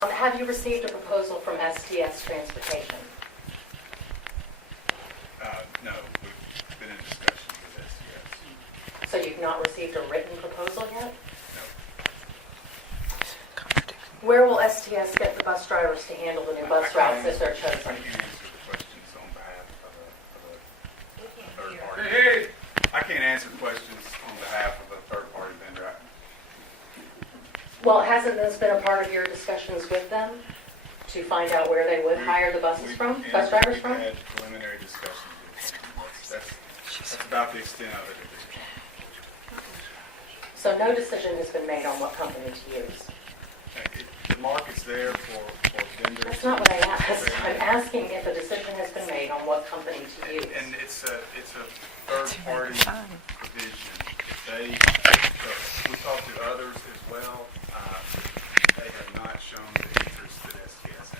Have you received a proposal from STS Transportation? No, we've been in discussions with STS. So you've not received a written proposal yet? No. Where will STS get the bus drivers to handle the new bus routes if they're I chosen? can't answer the questions on behalf of a third party. I can't answer questions on behalf of a third party vendor. Well, hasn't this been a part of your discussions with them to find out where they would hire the buses from, bus drivers from? We've had preliminary discussions with them. That's about the extent of it. So no decision has been made on what company to use? The market's there for vendors. That's not what I asked. I'm asking if a decision has been made on what company to use. And it's a third party provision. If we talked to others as well. They have not shown the interest that STS has.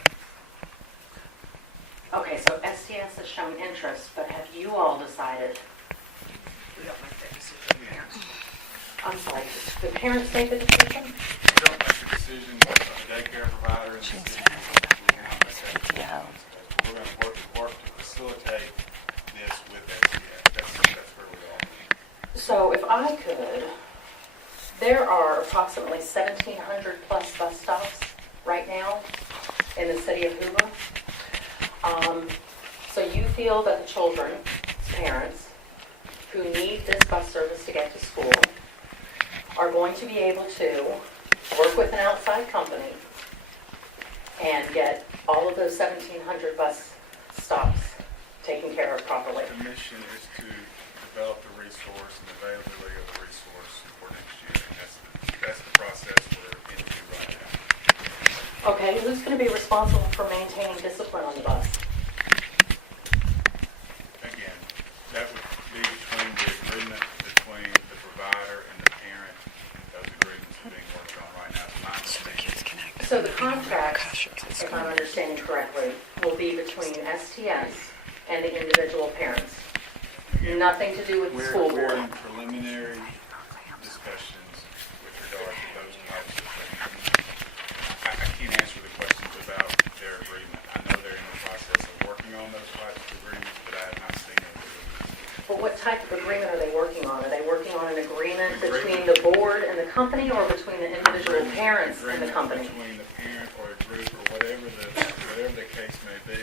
Okay, so STS has shown interest, but have you all decided? We don't make that decision. I'm sorry, the parents make the decision? We don't make the decision, the daycare provider is the decision. We will not make that decision. We're going to work to facilitate this with STS. That's where we are. So if I could, there are approximately 1,700 plus bus stops right now in the city of Hoover. So you feel that the children's parents who need this bus service to get to school are going to be able to work with an outside company and get all of those 1,700 bus stops taken care of properly? The mission is to develop the resource and availability of the resource for next year. And that's the process we're into right now. Okay, who's going to be responsible for maintaining discipline on the bus? Again, that would be between the agreement between the provider and the parent. Those agreements are being worked on right now. It's my understanding. So the contract, if I'm understanding correctly, will be between STS and the individual parents. Nothing to do with the school We're board. in preliminary discussions with regard to those types of things. I can't answer the questions about their agreement. I know they're in the process of working on those types of agreements, but I have not seen those agreements. But what type of agreement are they working on? Are they working on an agreement between the board and the company, or between the individual parents and the company? Between the parent or a group or whatever the case may be.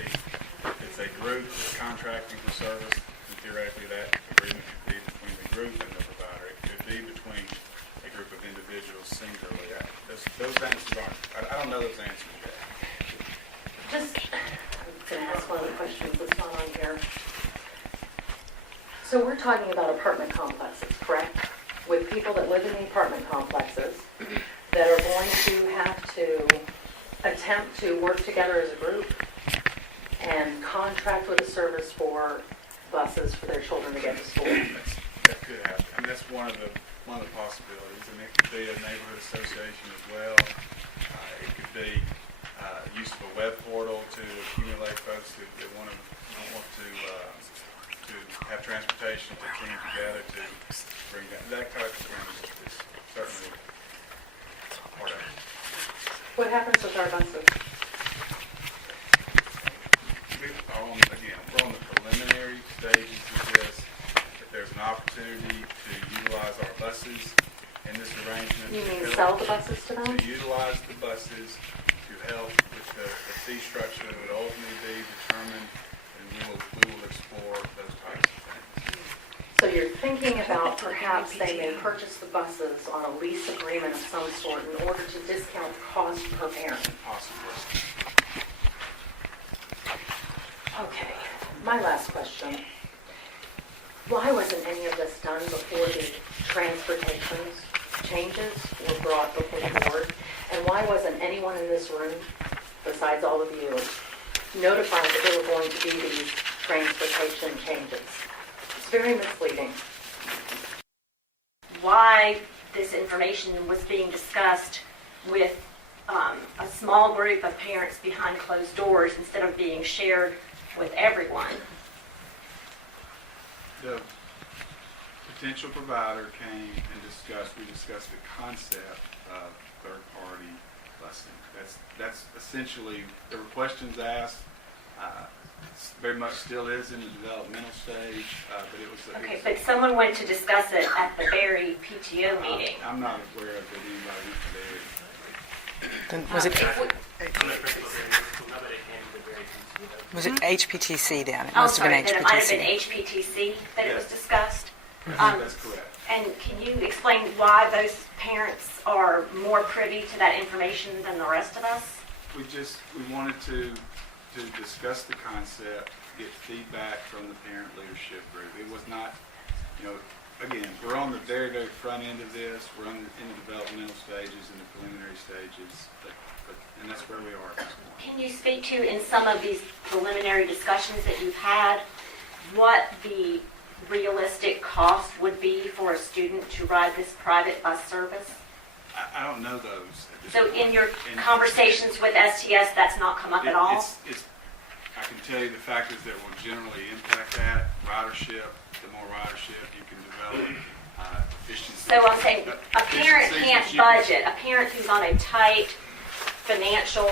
If it's a group that's contracting for service, then theoretically that agreement could be between the group and the provider. It could be between a group of individuals singularly. Those answers aren't, I don't know those answers yet. I'm going to ask one of the questions that's not on here. So we're talking about apartment complexes, correct? With people that live in the apartment complexes that are going to have to attempt to work together as a group and contract with a service for buses for their children to get to school. That could happen. I mean, that's one of the possibilities. And it could be a neighborhood association as well. It could be use of a web portal to accumulate folks that want to have transportation to team together to bring that type of thing is certainly part of it. What happens with our buses? We're on the preliminary stages of this. If there's an opportunity to utilize our buses in this arrangement. You mean sell the buses to them? To utilize the buses to help with the fee structure that would ultimately be determined, and we will explore those types of things. So you're thinking about perhaps they may purchase the buses on a lease agreement of some sort in order to discount the cost per parent? Possibly. Okay, my last question. Why wasn't any of this done before the transportation changes were brought before the board? And why wasn't anyone in this room, besides all of you, notified that there were going to be these transportation changes? It's very misleading. Why this information was being discussed with a small group of parents behind closed doors instead of being shared with everyone. The potential provider came and we discussed the concept of third-party busing. That's essentially, there were questions asked. Very much still is in the developmental stage, but it was. Okay, but someone went to discuss it at the Berry PTO meeting. I'm not aware of that anybody went there. Then was it I'm the principal here, so nobody came to the very PTO. was it HPTC then? It Oh, must have sorry, been then it might have been HPTC. HPTC that it was Yes. discussed. That's correct. And can you explain why those parents are more privy to that information than the rest of us? We wanted to discuss the concept, get feedback from the parent leadership group. It was not, again, we're on the very, very front end of this. We're in the developmental stages and the preliminary stages, and that's where we are at this point. Can you speak to, in some of these preliminary discussions that you've had, what the realistic cost would be for a student to ride this private bus service? I don't know those at this So point. in your And conversations with STS, that's not come up at all? I can tell you the factors that will generally impact that, ridership. The more ridership, you can develop efficiency. So I'm saying, a parent can't budget, a parent who's on a tight financial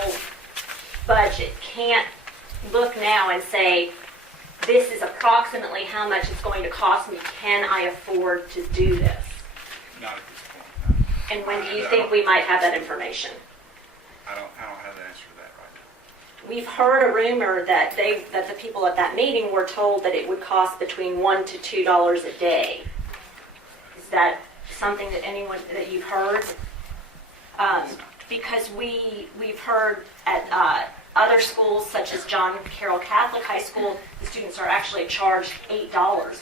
budget can't look now and say, this is approximately how much it's going to cost me, can I afford to do this? Not at this point, no. And when do you think we might have that information? I don't have the answer to that right now. We've heard a rumor that the people at that meeting were told that it would cost between $1 to $2 a day. Is that something that you've heard? Because we've heard at other schools, such as John Carroll Catholic High School, the students are actually charged $8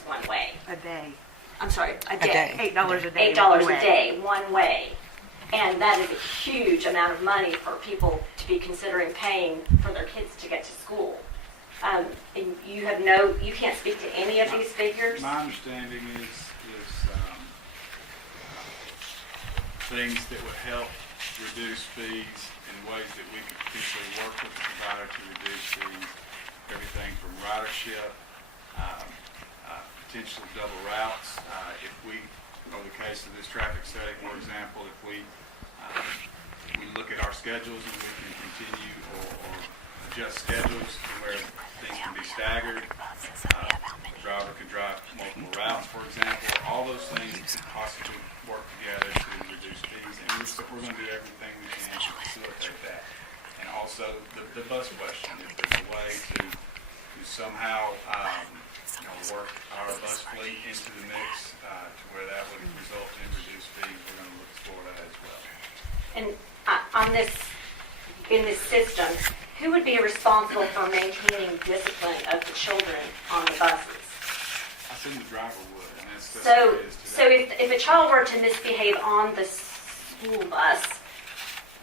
one way. A day. I'm sorry, a day. day. $8 a day. $8 one way. a day, one way. And that is a huge amount of money for people to be considering paying for their kids to get to school. And you can't speak to any of these figures? My understanding is things that would help reduce fees in ways that we could potentially work with the provider to reduce fees. Everything from ridership, potential double routes. If we, or the case of this traffic study, for example, if we look at our schedules and we can continue or adjust schedules to where things can be staggered. The driver could drive multiple routes, for example. All those things could possibly work together to reduce fees, and we're going to do everything we can to facilitate that. And also the bus question, if there's a way to somehow work our bus fleet into the mix to where that would result in reduced fees, we're going to look forward to that as well. And in this system, who would be responsible for maintaining discipline of the children on the buses? I assume the driver would, and that's So, what it is today. if a child were to misbehave on the school bus,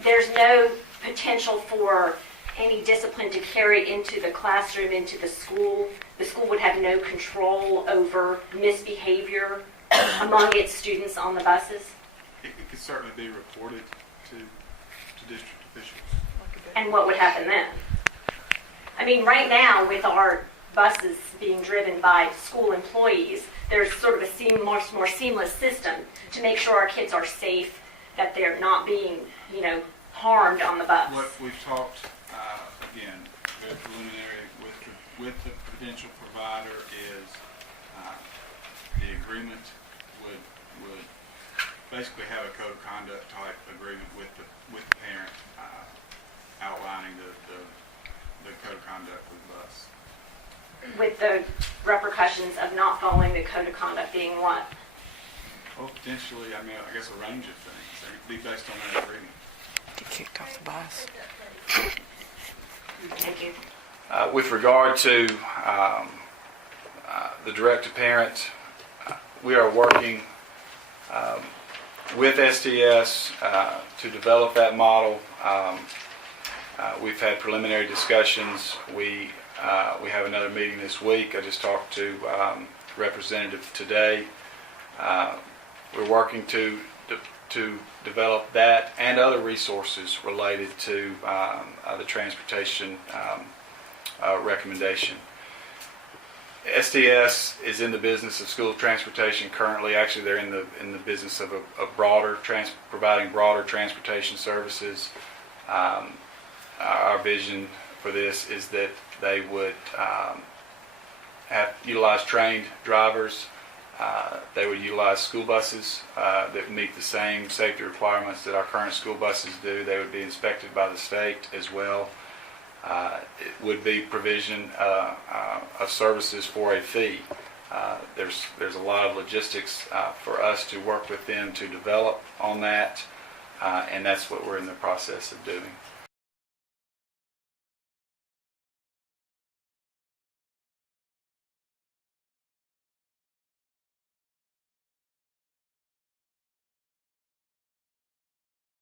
there's no potential for any discipline to carry into the classroom, into the school. The school would have no control over misbehavior among its students on the buses. It could certainly be reported to district officials. And what would happen then? I mean, right now, with our buses being driven by school employees, there's sort of a more seamless system to make sure our kids are safe, that they're not being, harmed on the bus. What we've talked, again, very preliminary with the potential provider is the agreement would basically have a code of conduct type agreement with the parent outlining the code of conduct with the bus. With the repercussions of not following the code of conduct being what? Well, potentially, I guess a range of things. It could be based on that agreement. Get kicked off the bus. Thank you. With regard to the direct-to-parent, we are working with STS to develop that model. We've had preliminary discussions. We have another meeting this week. I just talked to representative today. We're working to develop that and other resources related to the transportation recommendation. STS is in the business of school transportation currently. Actually, they're in the business of providing broader transportation services. Our vision for this is that they would have utilize trained drivers. They would utilize school buses that meet the same safety requirements that our current school buses do. They would be inspected by the state as well. It would be provision of services for a fee. There's a lot of logistics for us to work with them to develop on that, and that's what we're in the process of doing.